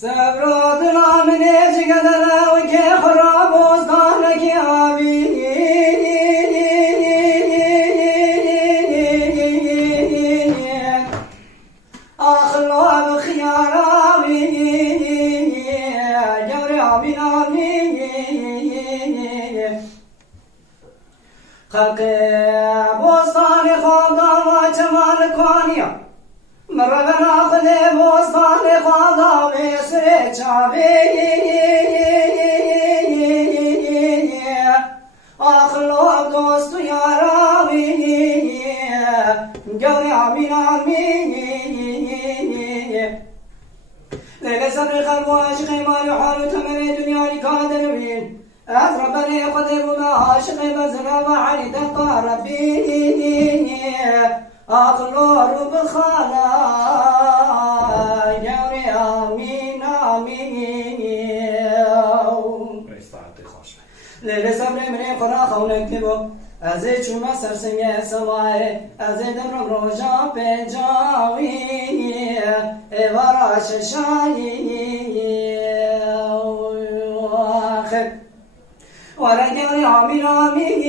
سبرادنا من اجقدنا وكي خراب وصدانك يا أبي أخلو بخيارامي جوري أبي نامي خلقي بوصاني خوضا وجمال كوانيا مربنا خلي بوصاني خوضا بيسري شعبي أخلو دوست يا رامي جوري أبي نامي ليلة صبر قلب وعاشق ما يحال تمني دنيا لكادر وين أضربني قدر ما عاشق بزنا وعلي دقا ربي أخلور بخالا جوري آمين آمين ليلة صبر مني قرا خونك تبو ازی چون سرسنگ سمای ازی دم روزا پنجاوی ایوارا ششایی آخر ورگری آمین آمین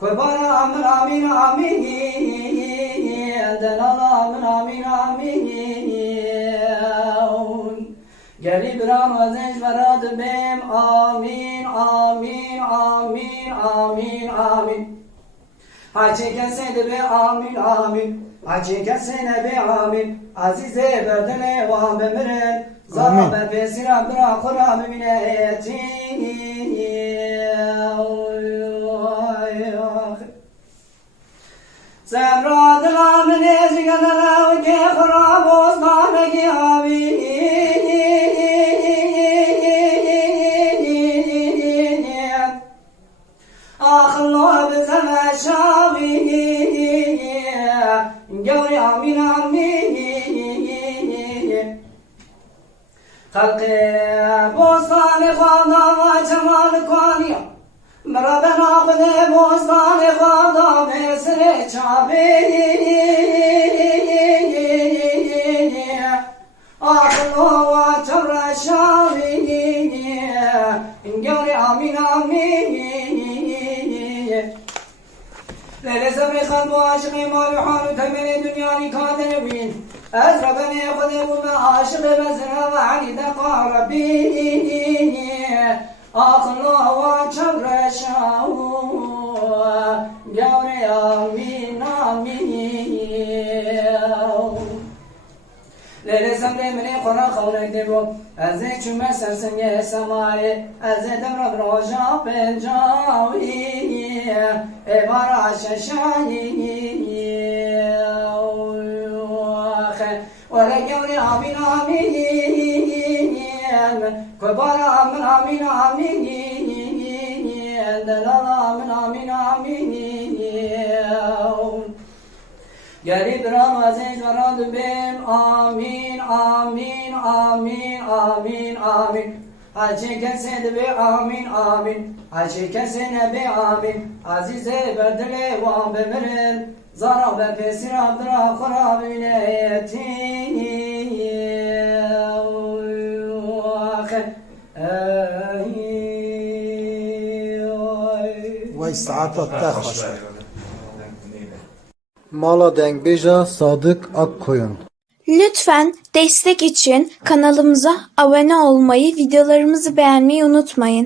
قربان آمین آمین آمین دلال آمین آمین آمین گری برام ازش برات بیم آمین آمین آمین آمین آمین هرچی کسی به آمین آمین هرچی کسی نبی آمین عزیز بردن وام بمرن زارا بپسیرم برا خورا ببینه سبرا دلا من ازگدنا و که خراب وزدانگی آمین أخلو بزمشاوي جوري آمين آمين خلقي بوستان خوانا وجمال كوانيا مربنا خذي بوستان خوانا بسر شعبي أخلو وجمشاوي جوري آمين آمين ليلة صبر قلب وعاشقي ما يحال تمني دنيا لكادر وين أزرقني خذي وما عاشق بزنا وعلي دقا ربي أخلو وشبر شاو جوري آمين آمين ليلة صبر مني قرا خونك دبو ازي چون سرسنگ سمای ازي دم روزا پنجاوی ایوارا ششایی ورگوني آمين آمين كبار آمين آمين آمين دلال آمين آمين آمين قريب رام عزيز وراد بهم آمين آمين آمين آمين آمين هرچی کسی به آمین آمین هرچی کسی نبی آمین عزیز بردل وام بمرن زارا بپسی را برا خورا بینیتی وای ساعت تخش Mala Dengbeja Sadık Akkoyun. Lütfen destek için kanalımıza abone olmayı, videolarımızı beğenmeyi unutmayın.